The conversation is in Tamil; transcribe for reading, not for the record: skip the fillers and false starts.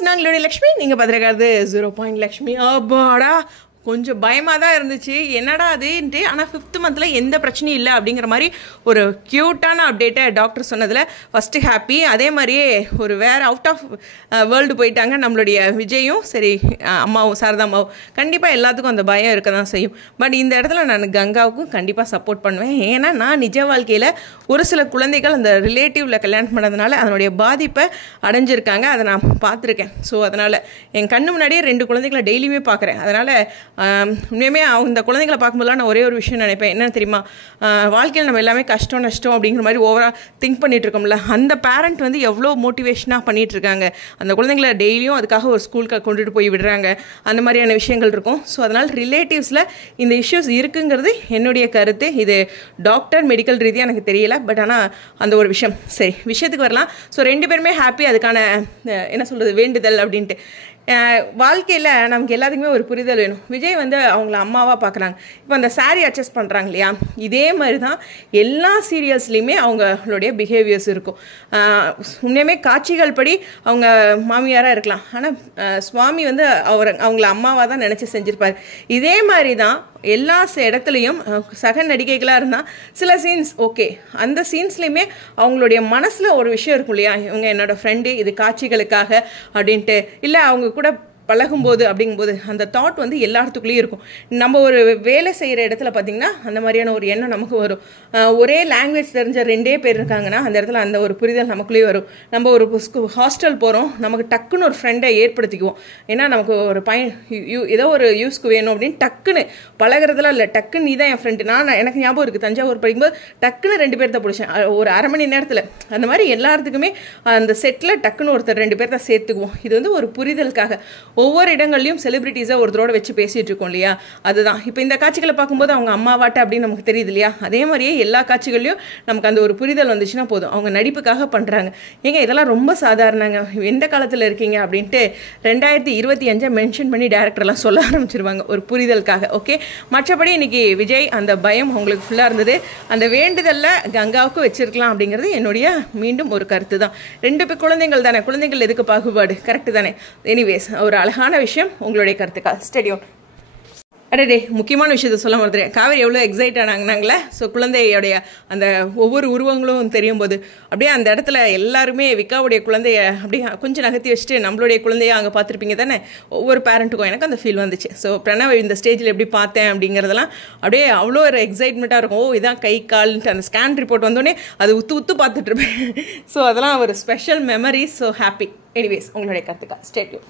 வியூவர்ஸ், நாங்களுடைய லக்ஷ்மி, நீங்கள் பார்த்துருக்காது 0 லக்ஷ்மி. அப்பாடா, கொஞ்சம் பயமாக தான் இருந்துச்சு, என்னடா அதுன்ட்டு. ஆனால் 5th மந்தில் எந்த பிரச்சனையும் இல்லை அப்படிங்கிற மாதிரி ஒரு க்யூட்டான அப்டேட்டை டாக்டர் சொன்னதில் ஃபஸ்ட்டு ஹாப்பி. அதே மாதிரியே ஒரு வேறு அவுட் ஆஃப் வேர்ல்டு போயிட்டாங்க நம்மளுடைய விஜயும் சரி, அம்மாவும் சாரதா அம்மாவும். கண்டிப்பாக எல்லாத்துக்கும் அந்த பயம் இருக்க தான் செய்யும். பட் இந்த இடத்துல நான் கங்காவுக்கும் கண்டிப்பாக சப்போர்ட் பண்ணுவேன். ஏன்னா நான் நிஜ வாழ்க்கையில் ஒரு சில குழந்தைகள் அந்த ரிலேட்டிவில் கல்யாணம் பண்ணதுனால அதனுடைய பாதிப்பை அடைஞ்சிருக்காங்க, அதை நான் பார்த்துருக்கேன். ஸோ அதனால் என் கண்ணு முன்னாடியே 2 குழந்தைகளை டெய்லியுமே பார்க்குறேன். அதனால் உண்மையுமே இந்த குழந்தைங்களை பார்க்கும்போதுலாம் நான் ஒரே ஒரு விஷயம் நினைப்பேன், என்ன தெரியுமா, வாழ்க்கையில் நம்ம எல்லாமே கஷ்டம் நஷ்டம் அப்படிங்கிற மாதிரி ஓவராக திங்க் பண்ணிகிட்டு இருக்கோம்ல, அந்த பேரண்ட் வந்து எவ்வளோ மோட்டிவேஷனாக பண்ணிகிட்ருக்காங்க. அந்த குழந்தைங்களை டெய்லியும் அதுக்காக ஒரு ஸ்கூலுக்கு கொண்டுட்டு போய் விடுறாங்க, அந்த மாதிரியான விஷயங்கள் இருக்கும். ஸோ அதனால் ரிலேட்டிவ்ஸில் இந்த இஷ்யூஸ் இருக்குங்கிறது என்னுடைய கருத்து. இது டாக்டர் மெடிக்கல் ரீதியாக எனக்கு தெரியல, பட் ஆனால் அந்த ஒரு விஷயம். சரி, விஷயத்துக்கு வரலாம். ஸோ 2 பேருமே ஹாப்பி, அதுக்கான என்ன சொல்கிறது, வேண்டுதல் அப்படின்ட்டு. வாழ்க்கையில் நமக்கு எல்லாத்துக்குமே ஒரு புரிதல் வேணும். விஜய் வந்து அவங்கள அம்மாவாக பார்க்குறாங்க. இப்போ அந்த சாரீ அட்ஜஸ்ட் பண்ணுறாங்க இல்லையா, இதே மாதிரி தான் எல்லா சீரியல்ஸ்லேயுமே அவங்களுடைய பிஹேவியர்ஸ் இருக்கும். உண்மையுமே காட்சிகள் படி அவங்க மாமியாராக இருக்கலாம், ஆனால் சுவாமி வந்து அவங்கள அம்மாவாக தான் நினச்சி செஞ்சுருப்பார். இதே மாதிரி தான் எல்லா இடத்துலையும் சக நடிகைகளாக இருந்தால் சில சீன்ஸ் ஓகே, அந்த சீன்ஸ்லேயுமே அவங்களுடைய மனசில் ஒரு விஷயம் இருக்கும் இல்லையா, இவங்க என்னோடய ஃப்ரெண்டு, இது காட்சிகளுக்காக அப்படின்ட்டு, இல்லை அவங்க கூட பழகும்போது அப்படிங்கும்போது அந்த தாட் வந்து எல்லாத்துக்குள்ளேயும் இருக்கும். நம்ம ஒரு வேலை செய்கிற இடத்துல பார்த்திங்கன்னா அந்த மாதிரியான ஒரு எண்ணம் நமக்கு வரும். ஒரே லாங்குவேஜ் தெரிஞ்ச 2 பேர் இருக்காங்கன்னா அந்த இடத்துல அந்த ஒரு புரிதல் நமக்குள்ளேயே வரும். நம்ம ஒரு ஹாஸ்டல் போகிறோம், நமக்கு டக்குன்னு ஒரு ஃப்ரெண்டை ஏற்படுத்திக்குவோம். ஏன்னா நமக்கு ஒரு ஏதோ ஒரு யூஸ்க்கு வேணும் அப்படின்னு டக்குன்னு பழகிறதுலாம் இல்லை, டக்குன்னு நீ தான் என் ஃப்ரெண்டு. எனக்கு ஞாபகம் இருக்குது, தஞ்சாவூர் படிக்கும்போது டக்குன்னு 2 பேர்த்த பிடிச்சேன் ஒரு அரை மணி நேரத்தில். அந்த மாதிரி எல்லாத்துக்குமே அந்த செட்டில் டக்குன்னு ஒருத்தர் 2 பேர் தான் சேர்த்துக்குவோம். இது வந்து ஒரு புரிதலுக்காக. ஒவ்வொரு இடங்கள்லையும் செலிபிரிட்டிஸை ஒருத்தரோட வச்சு பேசிகிட்டு இருக்கோம் இல்லையா, அதுதான். இப்போ இந்த காட்சிகளை பார்க்கும்போது அவங்க அம்மாவாட்ட அப்படின்னு நமக்கு தெரியுது இல்லையா, அதே மாதிரியே எல்லா காட்சிகள்லையும் நமக்கு அந்த ஒரு புரிதல் வந்துச்சுன்னா போதும், அவங்க நடிப்புக்காக பண்ணுறாங்க. ஏங்க இதெல்லாம் ரொம்ப சாதாரணங்க, எந்த காலத்தில் இருக்கீங்க அப்படின்ட்டு 2025 மென்ஷன் பண்ணி டேரக்டர்லாம் சொல்ல ஆரம்பிச்சிருவாங்க ஒரு புரிதலுக்காக. ஓகே, மற்றபடி இன்னைக்கு விஜய் அந்த பயம் அவங்களுக்கு ஃபுல்லாக இருந்தது. அந்த வேண்டுதலில் கங்காவுக்கு வச்சிருக்கலாம் அப்படிங்கிறது என்னுடைய மீண்டும் ஒரு கருத்து தான். 2 குழந்தைகள் தானே, குழந்தைகள் எதுக்கு பாகுபாடு, கரெக்டு தானே. எனிவேஸ், ஒரு அழகான விஷயம். உங்களுடைய கருத்துக்கள் ஸ்டேடியம். அடே, முக்கியமான விஷயத்த சொல்ல மறந்துட்டேன். காவேரி எவ்வளோ எக்ஸைட் ஆனாங்கன்னாங்களே. ஸோ குழந்தையோடைய அந்த ஒவ்வொரு உருவங்களும் தெரியும் போது அப்படியே அந்த இடத்துல எல்லாருமே விக்காவுடைய குழந்தைய அப்படியே கொஞ்சம் நகர்த்தி வச்சுட்டு நம்மளுடைய குழந்தைய அங்கே பார்த்துருப்பீங்க தானே, ஒவ்வொரு பேரண்ட்டுக்கும் எனக்கு அந்த ஃபீல் வந்துச்சு. ஸோ பிரணவ் இந்த ஸ்டேஜில் எப்படி பார்த்தேன் அப்படிங்கிறதெல்லாம் அப்படியே அவ்வளோ ஒரு எக்ஸைட்மெண்ட்டாக இருக்கும். ஓ இதான் கை கால்ன்ட்டு அந்த ஸ்கேன் ரிப்போர்ட் வந்தோடனே அது உத்து பார்த்துட்ருப்பேன். ஸோ அதெல்லாம் ஒரு special memories. So happy. Anyways, உங்களுடைய கருத்துக்கள் ஸ்டேடியம்.